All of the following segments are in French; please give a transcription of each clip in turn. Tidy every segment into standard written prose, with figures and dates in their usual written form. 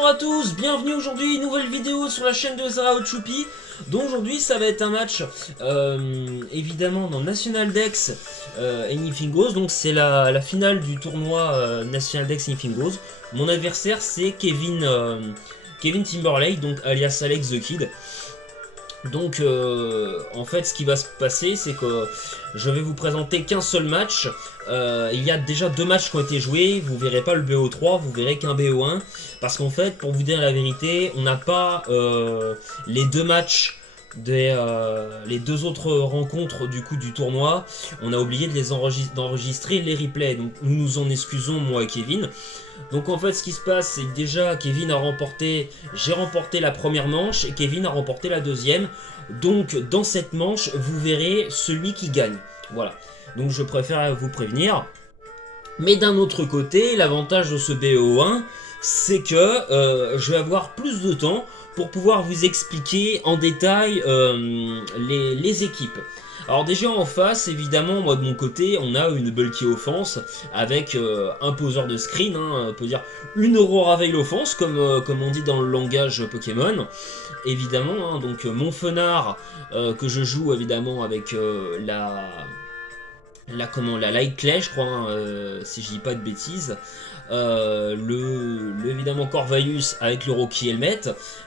Bonjour à tous, bienvenue aujourd'hui, nouvelle vidéo sur la chaîne de Zara Choupi. Donc aujourd'hui ça va être un match évidemment dans National Dex Anything Goes. Donc c'est la finale du tournoi National Dex Anything Goes. Mon adversaire c'est Kevin Timberlake, donc alias Alex the Kid. Donc en fait ce qui va se passer c'est que je vais vous présenter qu'un seul match. Il y a déjà deux matchs qui ont été joués, vous verrez pas le BO3, vous verrez qu'un BO1. Parce qu'en fait, pour vous dire la vérité, on n'a pas les deux matchs les deux autres rencontres du coup du tournoi. On a oublié de d'enregistrer les replays, donc nous nous en excusons, moi et Kevin. Donc en fait ce qui se passe c'est que déjà Kevin a remporté, j'ai remporté la première manche et Kevin a remporté la deuxième. Donc dans cette manche vous verrez celui qui gagne. Voilà, donc je préfère vous prévenir. Mais d'un autre côté, l'avantage de ce BO1 c'est que je vais avoir plus de temps pour pouvoir vous expliquer en détail les équipes. Alors déjà en face, évidemment, moi de mon côté, on a une bulky offense avec un poseur de screen, hein, on peut dire une Aurora Veil offense, comme on dit dans le langage Pokémon, évidemment. Hein, donc mon Fenard que je joue évidemment avec la Light Clay, je crois, hein, si je dis pas de bêtises. Évidemment Corvus avec le Rocky Helmet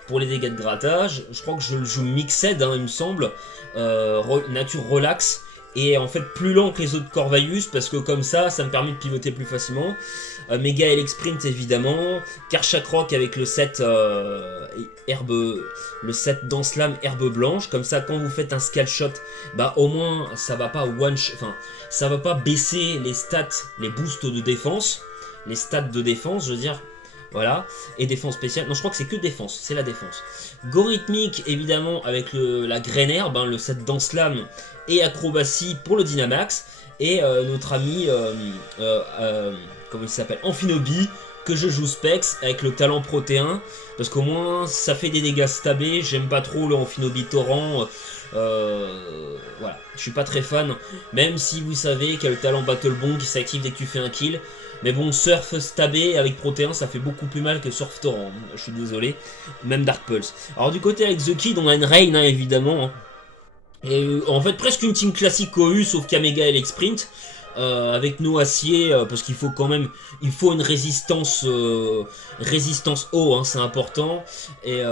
pour les dégâts de grattage. Je crois que je le joue mixed, hein, il me semble, nature relax, et en fait plus lent que les autres Corvus parce que comme ça me permet de pivoter plus facilement. Mega Elec Sprint évidemment, Karchak Rock avec le set le set Danse Lame herbe blanche, comme ça quand vous faites un scale shot, bah au moins ça va pas ça va pas baisser les stats, les boosts de défense. Les stats de défense, je veux dire, voilà, et défense spéciale, non je crois que c'est que défense, c'est la défense. Gorithmique évidemment avec la graine herbe, hein, le set Danse Lame et acrobatie pour le Dynamax, et notre ami, comment il s'appelle, Amphinobi, que je joue Specs avec le talent protéin, parce qu'au moins ça fait des dégâts stabés. J'aime pas trop le Amphinobi Torrent, voilà, je suis pas très fan, même si vous savez qu'il y a le talent Battle Bond qui s'active dès que tu fais un kill. Mais bon, Surf stabé avec Protéin, ça fait beaucoup plus mal que Surf Torrent, je suis désolé, même Dark Pulse. Alors du côté avec The Kid, on a une Rain, hein, évidemment, hein. Et en fait presque une team classique OU, sauf qu'Amega Elec Sprint, avec nos aciers, parce qu'il faut quand même, il faut une résistance eau, hein, c'est important, et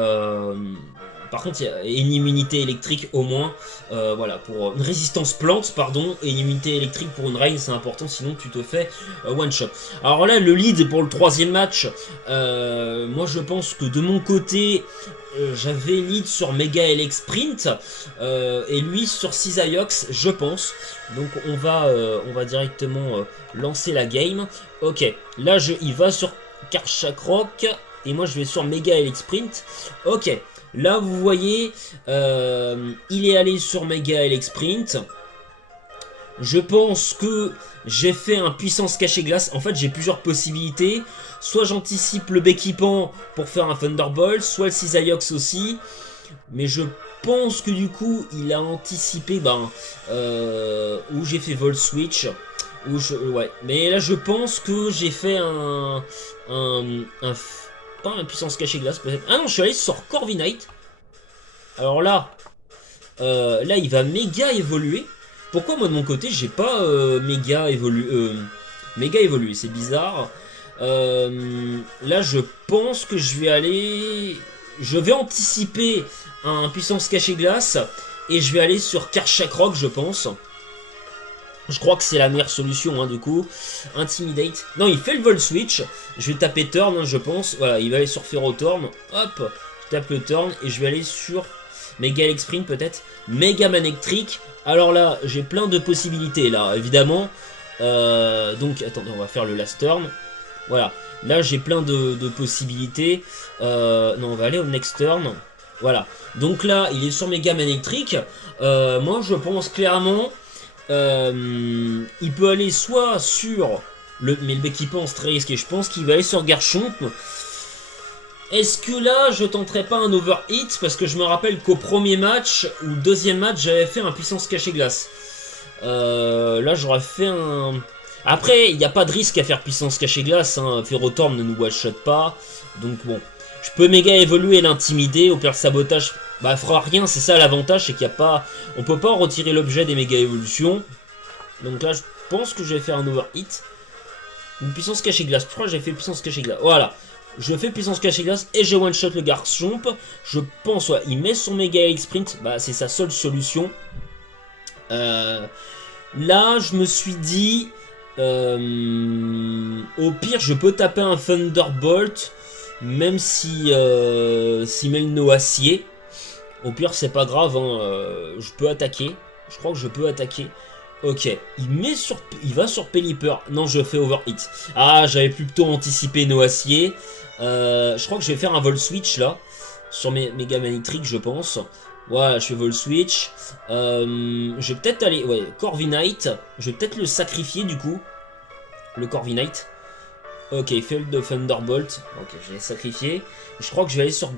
par contre, il y a une immunité électrique au moins, voilà, pour une résistance plante, pardon, et une immunité électrique pour une rain, c'est important, sinon tu te fais one shot. Alors là, le lead pour le troisième match, moi je pense que de mon côté, j'avais lead sur Mega Elec Sprint, et lui sur Cisaiox, je pense. Donc on va directement lancer la game. Ok, là il va sur Karchak Rock, et moi je vais sur Mega Elec Sprint. Ok. Là vous voyez, il est allé sur Mega Elec Sprint. Je pense que j'ai fait un puissance cachée glace. En fait j'ai plusieurs possibilités. Soit j'anticipe le Béquipant pour faire un Thunderbolt, soit le Cisaiox aussi. Mais je pense que du coup il a anticipé où j'ai fait Volt Switch. Ouais. Mais là je pense que j'ai fait pas un puissance cachée glace peut-être. Ah non, je suis allé sur Corviknight. Alors là, il va méga évoluer. Pourquoi moi de mon côté j'ai pas méga évolué, c'est bizarre. Là je pense que je vais anticiper un puissance cachée glace et je vais aller sur Karchak Rock, je pense. Je crois que c'est la meilleure solution, hein, du coup. Intimidate. Non, il fait le Volt Switch. Je vais taper Turn, hein, je pense. Voilà, il va aller sur Ferrotorn. Hop, je tape le Turn et je vais aller sur Mega Elec Sprint peut-être. Mega Manectric. Alors là, j'ai plein de possibilités, là, évidemment. Donc, attendez, on va faire le Last Turn. Voilà, là, j'ai plein de possibilités. Non, on va aller au Next Turn. Voilà, donc là, il est sur Mega Manectric. Moi, je pense clairement... il peut aller soit sur mais le Béquipant c'est très risqué, je pense qu'il va aller sur Garchomp. Est-ce que là je tenterai pas un overhit, parce que je me rappelle qu'au premier match ou deuxième match j'avais fait un puissance cachée glace. Là j'aurais fait un... Après il n'y a pas de risque à faire puissance cachée glace, hein. Ferrotorn ne nous one shot pas, donc bon. Je peux méga évoluer et l'intimider. Au pire, le sabotage, bah, fera rien. C'est ça l'avantage, c'est qu'il n'y a pas... On peut pas retirer l'objet des méga évolutions. Donc là, je pense que je vais faire un overhit. Une puissance cachée glace. Pourquoi j'ai fait puissance cachée glace? Voilà. Je fais puissance cachée glace et je one-shot le Garchomp. Je pense, ouais, il met son méga sprint. Bah, c'est sa seule solution. Là, je me suis dit... au pire, je peux taper un Thunderbolt. Même si... s'il met le Noacier. Au pire, c'est pas grave. Hein, je peux attaquer. Je crois que je peux attaquer. Ok, il va sur Pelipper. Non, je fais overhit. Ah, j'avais plutôt anticipé Noacier. Je crois que je vais faire un vol switch là. Sur mes Mega Manitrix, je pense. Voilà, je fais vol switch. Je vais peut-être aller... Ouais, Corviknight. Je vais peut-être le sacrifier du coup. Le Corviknight. Ok, il fait le Thunderbolt. Ok, je vais le sacrifier. Je crois que je vais aller sur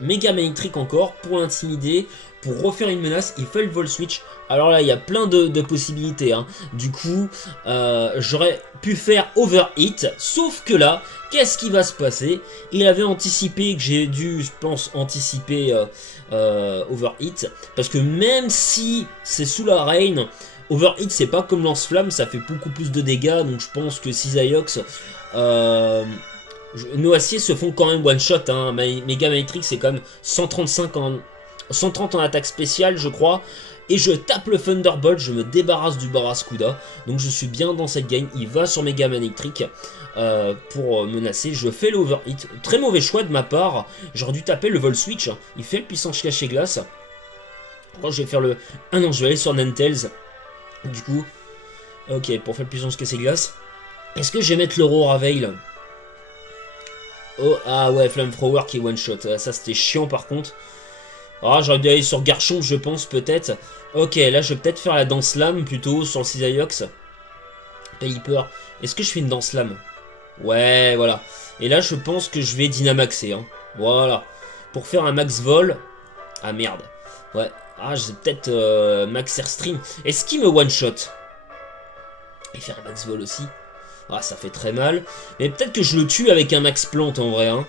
Mega Manitrix encore pour l'intimider. Pour refaire une menace, il fait le vol switch. Alors là, il y a plein de possibilités. Hein. Du coup, j'aurais pu faire overhit. Sauf que là, qu'est-ce qui va se passer? Il avait anticipé que j'ai dû, je pense, anticiper overhit. Parce que même si c'est sous la rain, overhit, c'est pas comme lance-flamme. Ça fait beaucoup plus de dégâts. Donc je pense que Cisaiox... Noacier se font quand même one shot. Hein. Mega Matrix, c'est quand même 130 en attaque spéciale, je crois. Et je tape le Thunderbolt, je me débarrasse du Barraskewda. Donc je suis bien dans cette game. Il va sur Mega Matrix pour menacer. Je fais l'overhit. Très mauvais choix de ma part. J'aurais dû taper le vol switch. Il fait le puissance cachée glace. Je crois que je vais faire le... Ah non, je vais aller sur Ninetales. Du coup, ok, pour faire le puissance cachée glace. Est-ce que je vais mettre l'Aurora Veil? Oh, ah ouais, Flamethrower qui est one shot. Ça, c'était chiant par contre. Ah, j'aurais dû aller sur Garchomp, je pense, peut-être. Ok, là, je vais peut-être faire la Danse Lame plutôt sur le Cisaiox. Pelipper. Est-ce que je fais une Danse Lame? Ouais, voilà. Et là, je pense que je vais Dynamaxer. Hein. Voilà. Pour faire un Max Vol. Ah, merde. Ouais. Ah, j'ai peut-être Max Airstream. Est-ce qu'il me one shot? Et faire un Max Vol aussi. Ah, ça fait très mal. Mais peut-être que je le tue avec un Max Plante en vrai. Hein.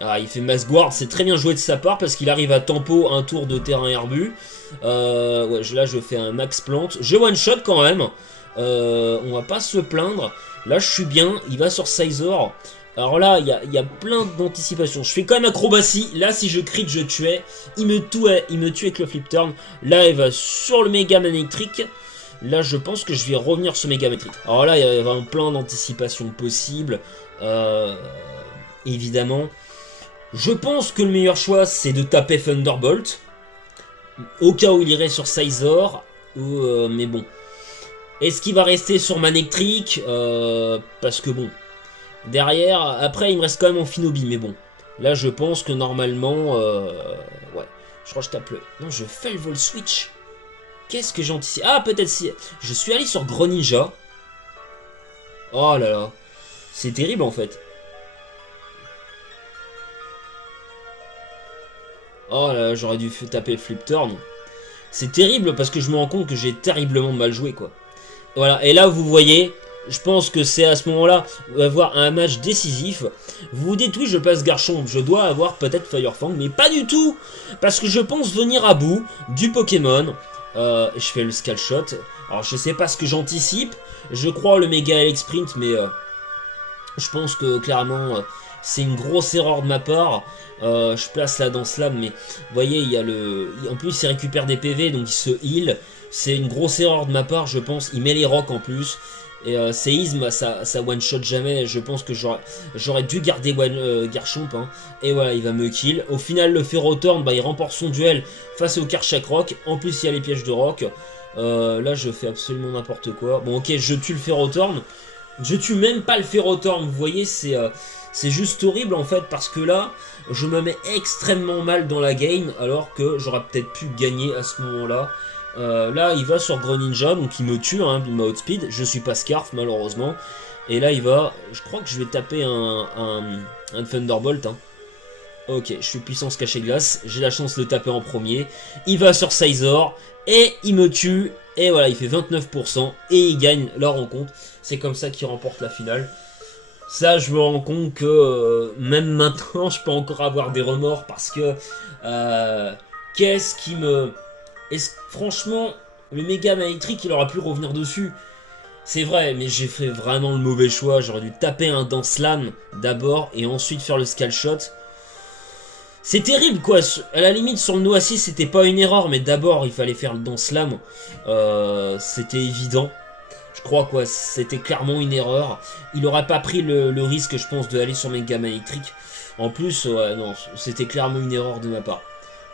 Ah, il fait Max Guard. C'est très bien joué de sa part parce qu'il arrive à tempo un tour de terrain herbu. Ouais, là, je fais un Max Plante. Je one-shot quand même. On va pas se plaindre. Là, je suis bien. Il va sur Scizor. Alors là, il y a plein d'anticipations. Je fais quand même acrobatie. Là, si je crit, je tuais. Il me tue avec le flip turn. Là, il va sur le Mega Matrix. Là, je pense que je vais revenir sur Mega Matrix. Alors là, il y a vraiment plein d'anticipations possibles. Évidemment. Je pense que le meilleur choix, c'est de taper Thunderbolt. Au cas où il irait sur Scizor. Mais bon. Est-ce qu'il va rester sur Manectric? Parce que bon. Derrière, après, il me reste quand même Amphinobi. Mais bon. Là, je pense que normalement... ouais. Je crois que je tape le... Non, je fais le vol switch. Qu'est-ce que j'anticipe? Ah, peut-être si... Je suis allé sur Greninja. Oh là là. C'est terrible, en fait. Oh là là, j'aurais dû taper Flip Turn. C'est terrible, parce que je me rends compte que j'ai terriblement mal joué, quoi. Voilà, et là, vous voyez... Je pense que c'est à ce moment-là, on va avoir un match décisif. Vous vous dites, oui, je passe Garchomp, je dois avoir peut-être Firefang, mais pas du tout. Parce que je pense venir à bout du Pokémon. Je fais le Scale Shot. Alors, je sais pas ce que j'anticipe. Je crois le Mega Elec Sprint, mais je pense que clairement, c'est une grosse erreur de ma part. Je place la Danse Lame, mais vous voyez, il y a le... En plus, il récupère des PV, donc il se heal. C'est une grosse erreur de ma part, je pense. Il met les rocs en plus. Et séisme, ça one-shot jamais. Je pense que j'aurais dû garder Garchomp. Hein. Et voilà, il va me kill. Au final, le Ferrothorn, bah, il remporte son duel face au Karchak Rock. En plus, il y a les pièges de rock. Là, je fais absolument n'importe quoi. Bon, ok, je tue le Ferrothorn. Je tue même pas le Ferrothorn. Vous voyez, c'est juste horrible en fait. Parce que là, je me mets extrêmement mal dans la game. Alors que j'aurais peut-être pu gagner à ce moment-là. Là il va sur Greninja, donc il me tue, hein, il m'a outspeed, je suis pas Scarf malheureusement. Et là il va, je crois que je vais taper un Thunderbolt. Hein. Ok, je suis puissance cachée glace, j'ai la chance de taper en premier. Il va sur Scizor, et il me tue, et voilà, il fait 29%, et il gagne la rencontre. C'est comme ça qu'il remporte la finale. Ça, je me rends compte que même maintenant, je peux encore avoir des remords parce que qu'est-ce qui me... Franchement, le méga électrique, il aurait pu revenir dessus. C'est vrai, mais j'ai fait vraiment le mauvais choix. J'aurais dû taper un dans slam d'abord et ensuite faire le scale shot. C'est terrible quoi, à la limite sur le Noah 6 c'était pas une erreur, mais d'abord il fallait faire le dans slam. C'était évident. Je crois quoi, c'était clairement une erreur. Il aurait pas pris le risque, je pense, d'aller sur mes gammes électriques. En plus, ouais, non, c'était clairement une erreur de ma part.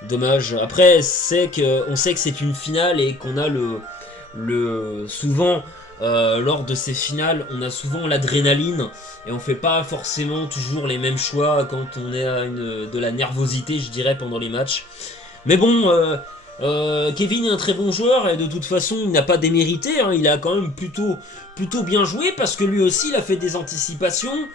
Dommage. Après, on sait que c'est une finale et qu'on a souvent, lors de ces finales, on a souvent l'adrénaline et on fait pas forcément toujours les mêmes choix quand on est à de la nervosité, je dirais, pendant les matchs. Mais bon, Kevin est un très bon joueur et de toute façon il n'a pas démérité, hein. Il a quand même plutôt bien joué parce que lui aussi il a fait des anticipations.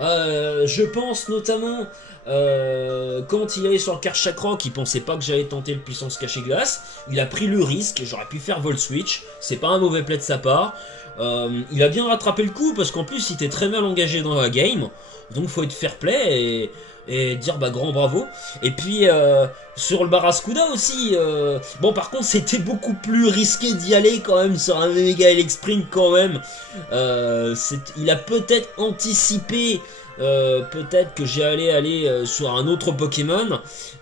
Je pense notamment quand il allait sur le Karchakroc, il pensait pas que j'allais tenter le puissance cachée glace. Il a pris le risque, j'aurais pu faire Volt Switch, c'est pas un mauvais play de sa part. Il a bien rattrapé le coup parce qu'en plus il était très mal engagé dans la game, donc faut être fair play et dire bah grand bravo. Et puis sur le Barraskouda aussi, bon par contre c'était beaucoup plus risqué d'y aller quand même sur un méga Elect Sprint quand même. Il a peut-être anticipé peut-être que j'allais aller sur un autre Pokémon,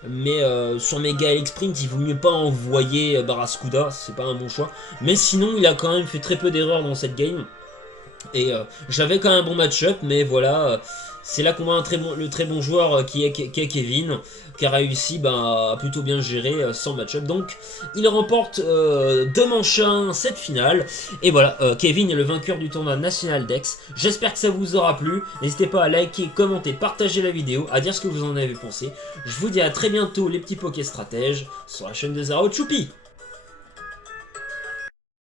mais sur Mega Elect Sprint il vaut mieux pas envoyer Barraskouda, c'est pas un bon choix. Mais sinon il a quand même fait très peu d'erreurs dans cette game. Et j'avais quand même un bon match-up, mais voilà, c'est là qu'on voit le très bon joueur qui est Kevin, qui a réussi à plutôt bien gérer son match-up. Donc il remporte de manche 1 cette finale. Et voilà, Kevin est le vainqueur du tournoi National Dex. J'espère que ça vous aura plu. N'hésitez pas à liker, commenter, partager la vidéo, à dire ce que vous en avez pensé. Je vous dis à très bientôt les petits Poké stratèges sur la chaîne de Zaro Choupi.